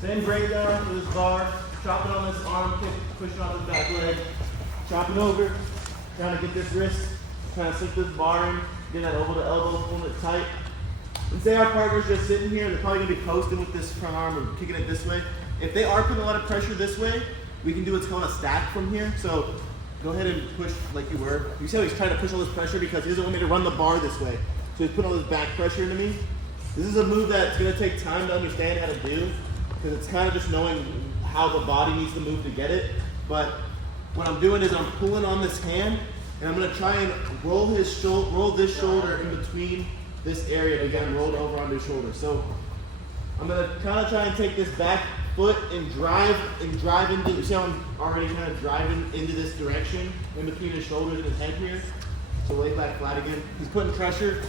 Same breakdown for this bar. Chopping on this arm, pushing on this back leg. Chopping over, trying to get this wrist, trying to sink this bar in, get that elbow to elbow, pulling it tight. And say our partner's just sitting here, they're probably gonna be coasting with this front arm or kicking it this way. If they are putting a lot of pressure this way, we can do what's called a stack from here. So go ahead and push like you were. You see how he's trying to push all this pressure because he doesn't want me to run the bar this way. So he's putting all this back pressure into me. This is a move that's gonna take time to understand how to do because it's kind of just knowing how the body needs to move to get it. But what I'm doing is I'm pulling on this hand and I'm gonna try and roll this shoulder in between this area to get him rolled over on his shoulder. So I'm gonna kind of try and take this back foot and drive into, you see how I'm already kind of driving into this direction in between his shoulders and his head here. So lay back flat again. He's putting pressure.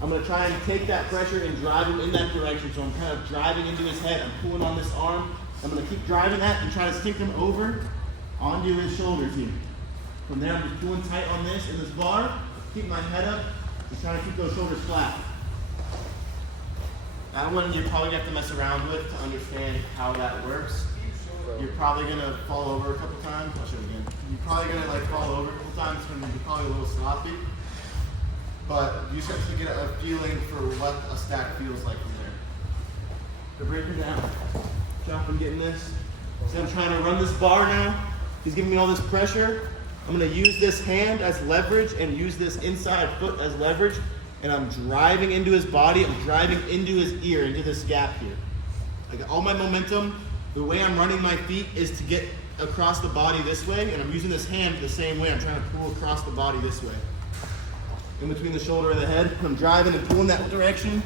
I'm gonna try and take that pressure and drive him in that direction. So I'm kind of driving into his head. I'm pulling on this arm. I'm gonna keep driving that and try to sink him over onto his shoulders here. From there, I'm just pulling tight on this in this bar, keep my head up, and trying to keep those shoulders flat. That one you're probably gonna have to mess around with to understand how that works. You're probably gonna fall over a couple times. I'll show you again. You're probably gonna like fall over a couple times. It's gonna be probably a little sloppy. But you just have to get a feeling for what a stack feels like from there. To break it down. Chop and getting this. So I'm trying to run this bar now. He's giving me all this pressure. I'm gonna use this hand as leverage and use this inside foot as leverage. And I'm driving into his body. I'm driving into his ear, into this gap here. I got all my momentum. The way I'm running my feet is to get across the body this way. And I'm using this hand the same way. I'm trying to pull across the body this way. In between the shoulder and the head. I'm driving and pulling that direction.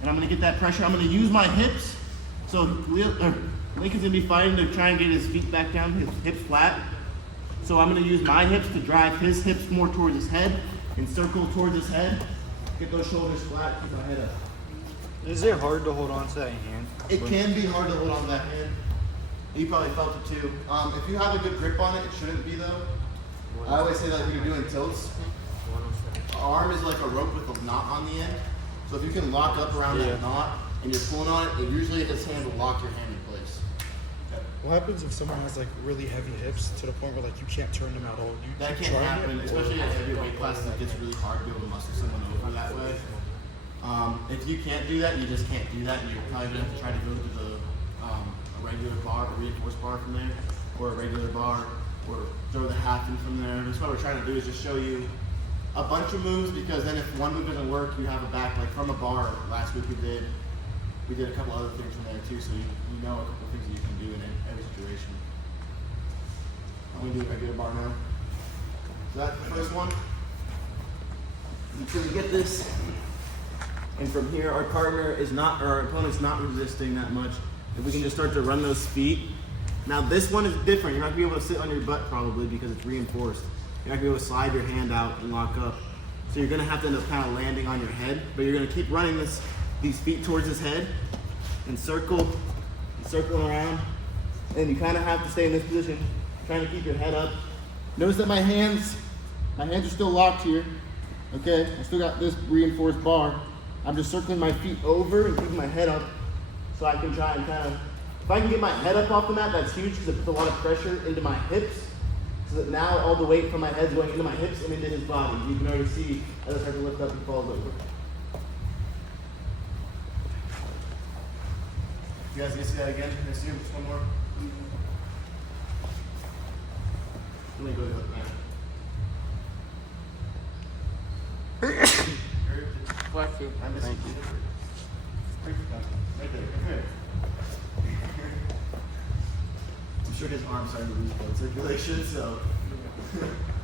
And I'm gonna get that pressure. I'm gonna use my hips. So Lincoln's gonna be fighting to try and get his feet back down, his hips flat. So I'm gonna use my hips to drive his hips more towards his head and circle towards his head. Get those shoulders flat, keep my head up. Is it hard to hold on to that hand? It can be hard to hold on to that hand. You probably felt it too. If you have a good grip on it, it shouldn't be though. I always say that when you're doing tilts, the arm is like a rope with a knot on the end. So if you can lock up around that knot and you're pulling on it, usually his hand will lock your hand in place. What happens if someone has like really heavy hips to the point where like you can't turn them at all? You That keep can't trying happen, it, especially at heavy weight classes. It gets really hard to be able to muscle someone over that way. If you can't do that, you just can't do that, and you're probably gonna have to try to go to the a regular bar, a reinforced bar from there, or a regular bar, or throw the half in from there. That's what we're trying to do is just show you a bunch of moves, because then if one move doesn't work, you have a back. Like from a bar last week we did a couple other things from there too, so you know a couple things that you can do in every situation. I'm gonna do a regular bar now. So that's the first one. Until we get this, and from here our partner is not, or our opponent's not resisting that much. If we can just start to run those feet. Now this one is different. You're not gonna be able to sit on your butt probably because it's reinforced. You're not gonna be able to slide your hand out and lock up. So you're gonna have to end up kind of landing on your head, but you're gonna keep running these feet towards his head and circling around. And you kind of have to stay in this position, trying to keep your head up. Notice that my hands are still locked here. Okay, I still got this reinforced bar. I'm just circling my feet over and keeping my head up so I can try and kind of, if I can get my head up off the mat, that's huge because it puts a lot of pressure into my hips. So that now all the weight from my head's going into my hips and into his body. You can already see as I start to lift up, he falls over. You guys can see that again? Can I see him just one more? Let me go with that. Bless you. Thank you. Right there. Right. I'm sure his arm's starting to lose blood circulation, so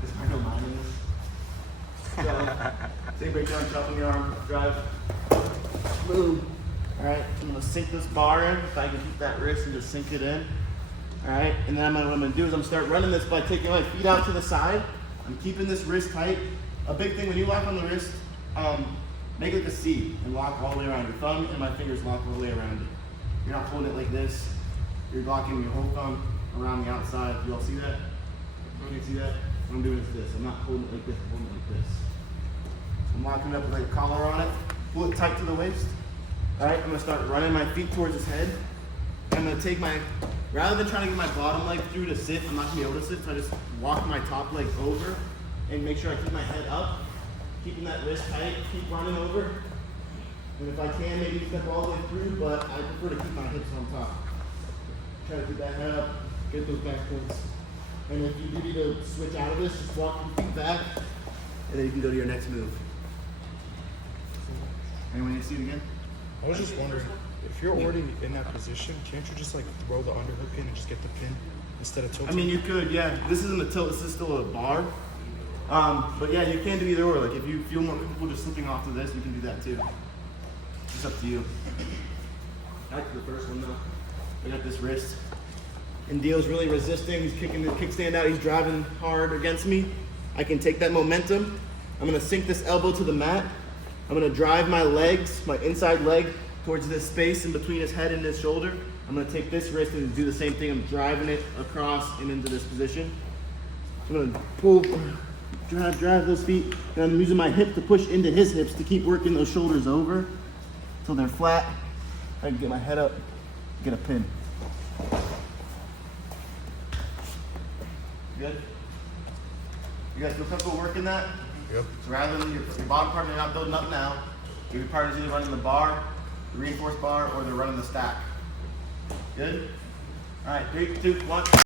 his heart don't mind this. So, same breakdown, chop on your arm, drive, boom. All right, I'm gonna sink this bar in. If I can keep that wrist and just sink it in. All right, and then what I'm gonna do is I'm gonna start running this by taking my feet out to the side. I'm keeping this wrist tight. A big thing when you lock on the wrist, make it like a C and lock all the way around. Your thumb and my fingers lock all the way around it. You're not holding it like this. You're locking your whole thumb around the outside. You all see that? You can see that? What I'm doing is this. I'm not holding it like this, I'm holding it like this. I'm locking it up with like a collar on it. Pull it tight to the waist. All right, I'm gonna start running my feet towards his head. I'm gonna take my, rather than trying to get my bottom leg through to sit, I'm not gonna be able to sit, so I just walk my top leg over and make sure I keep my head up, keeping that wrist tight, keep running over. And if I can, maybe step all the way through, but I prefer to keep my hips on top. Try to keep that head up, get those back points. And if you do need to switch out of this, just walk your feet back, and then you can go to your next move. Anyone need to see it again? I was just wondering, if you're already in that position, can't you just like throw the underhook in and just get the pin instead of tilting? I mean, you could, yeah. This isn't a tilt, this is still a bar. But yeah, you can do either or. Like if you feel more comfortable just slipping off to this, you can do that too. It's up to you. Back to the first one though. I got this wrist. And Dio's really resisting. He's kicking the kickstand out. He's driving hard against me. I can take that momentum. I'm gonna sink this elbow to the mat. I'm gonna drive my legs, my inside leg, towards this space in between his head and his shoulder. I'm gonna take this wrist and do the same thing. I'm driving it across and into this position. I'm gonna pull, drive those feet. And I'm using my hip to push into his hips to keep working those shoulders over until they're flat. I can get my head up, get a pin. Good? You guys feel comfortable working that? Yep. So rather than your bottom part, you're not building up now. Your part is either running the bar, the reinforced bar, or they're running the stack. Good? All right, 3, 2, 1.